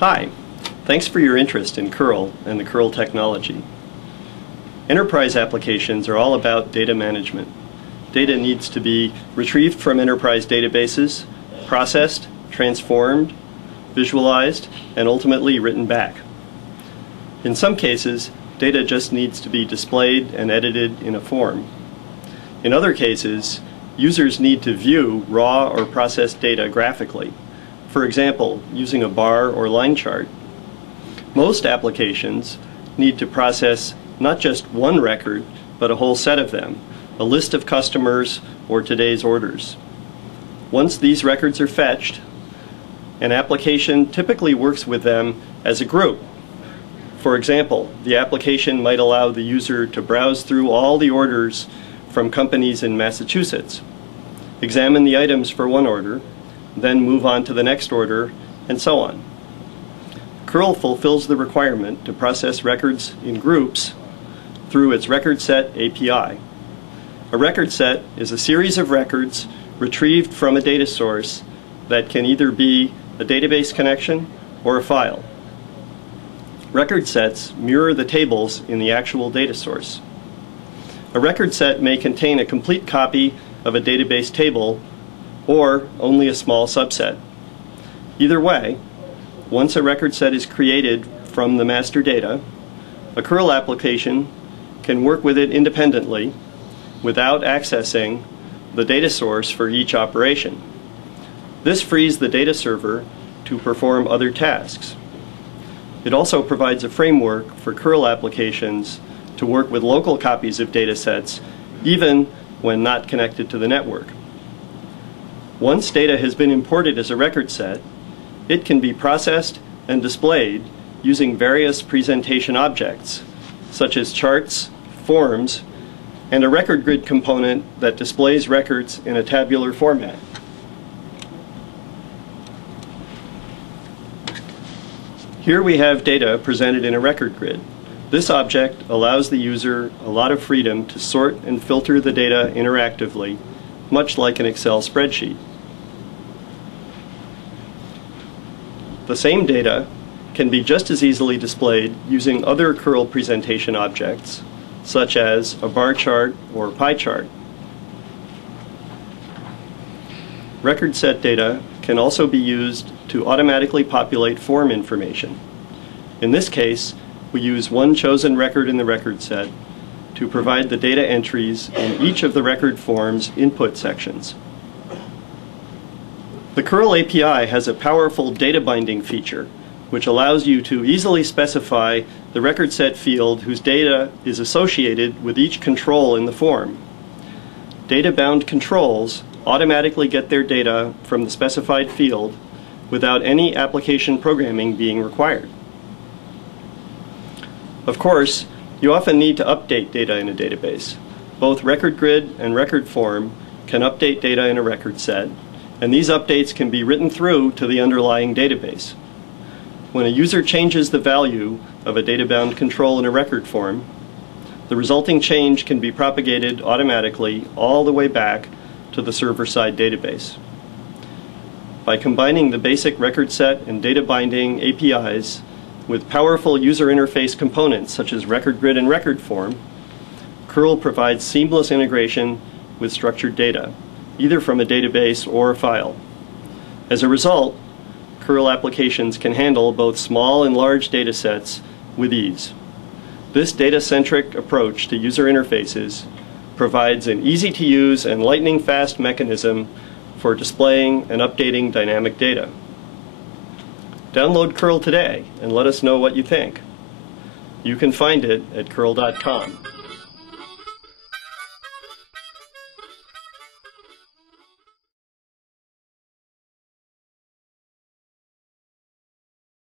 Hi, thanks for your interest in curl and the curl technology. Enterprise applications are all about data management. Data needs to be retrieved from enterprise databases, processed, transformed, visualized, and ultimately written back. In some cases, data just needs to be displayed and edited in a form. In other cases, users need to view raw or processed data graphically. For example, using a bar or line chart. Most applications need to process not just one record, but a whole set of them, a list of customers or today's orders. Once these records are fetched, an application typically works with them as a group. For example, the application might allow the user to browse through all the orders from companies in Massachusetts, examine the items for one order, then move on to the next order, and so on. Curl fulfills the requirement to process records in groups through its RecordSet API. A record set is a series of records retrieved from a data source that can either be a database connection or a file. Record sets mirror the tables in the actual data source. A record set may contain a complete copy of a database table or only a small subset. Either way, once a record set is created from the master data, a curl application can work with it independently without accessing the data source for each operation. This frees the data server to perform other tasks. It also provides a framework for curl applications to work with local copies of data sets even when not connected to the network. Once data has been imported as a record set, it can be processed and displayed using various presentation objects, such as charts, forms, and a record grid component that displays records in a tabular format. Here we have data presented in a record grid. This object allows the user a lot of freedom to sort and filter the data interactively, much like an Excel spreadsheet. The same data can be just as easily displayed using other curl presentation objects, such as a bar chart or pie chart. Record set data can also be used to automatically populate form information. In this case, we use one chosen record in the record set to provide the data entries in each of the record form's input sections. The curl API has a powerful data binding feature, which allows you to easily specify the record set field whose data is associated with each control in the form. Data-bound controls automatically get their data from the specified field without any application programming being required. Of course, you often need to update data in a database. Both record grid and record form can update data in a record set, and these updates can be written through to the underlying database. When a user changes the value of a data-bound control in a record form, the resulting change can be propagated automatically all the way back to the server-side database. By combining the basic record set and data binding APIs with powerful user interface components such as record grid and record form, curl provides seamless integration with structured data, either from a database or a file. As a result, curl applications can handle both small and large data sets with ease. This data-centric approach to user interfaces provides an easy-to-use and lightning-fast mechanism for displaying and updating dynamic data. Download curl today and let us know what you think. You can find it at curl.com.